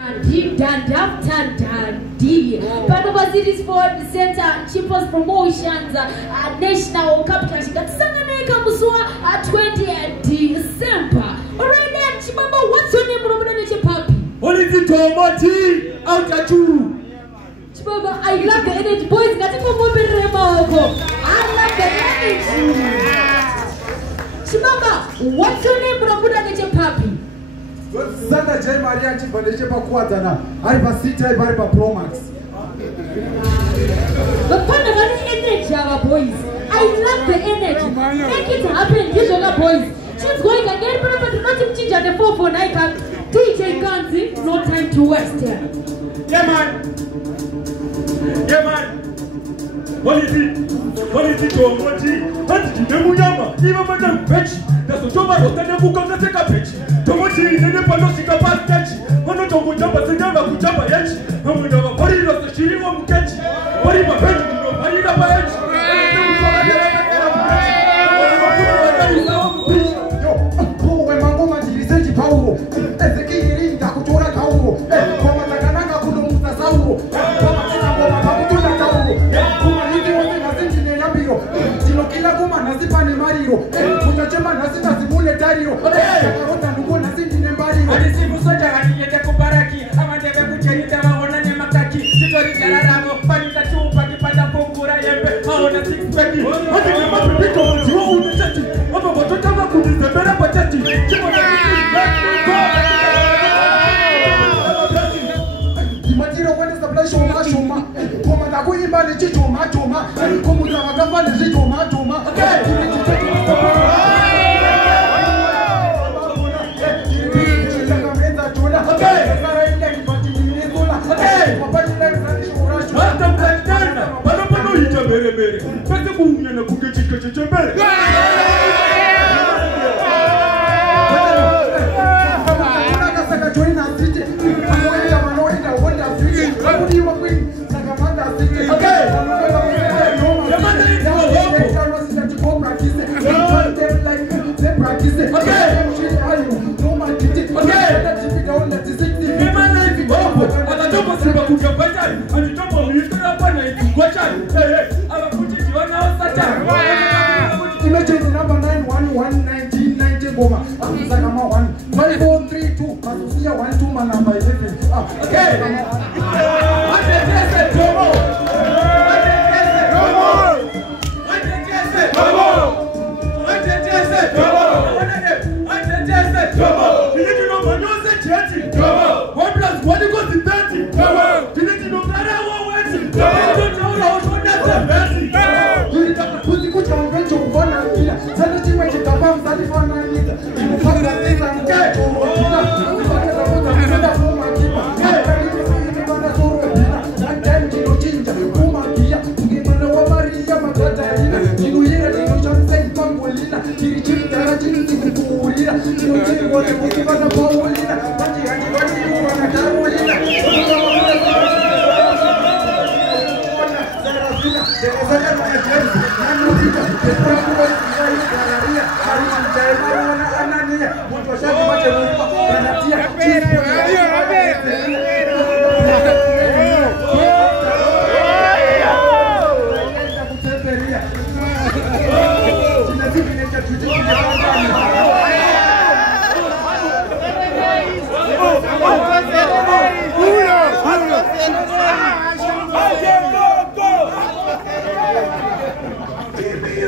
Harare City Sports Centre, Chipaz Promotions, National Cup Clash Zimbabwe 20 December. Alright then, Chibaba, what's your name? Only Tomati, out at you. Chibaba, I love the energy, boys. I love the energy. Chibaba, what's your name? Santa J. Maria Chipaz Promotions. City Promax. The fun of the energy, our boys. I love the energy. Make it happen, these other boys. She's going again, but not to change at the 449. DJ Gunz, no time to waste here. Yeah, man. Yeah, man. What is it? What is it? What is it? Even Madam Petch, that's the Toba was the book of the second page. Tomati is in the Panosika Pass Catch. One of the Jumpa Sinava Kujapa Yach, and we have a body of the Shiri of Catch. What is my friend? What is the Patch? Imagine number 9111990 Ngoma. 5432. Kasusia 12 man number 11. Okay.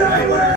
Right.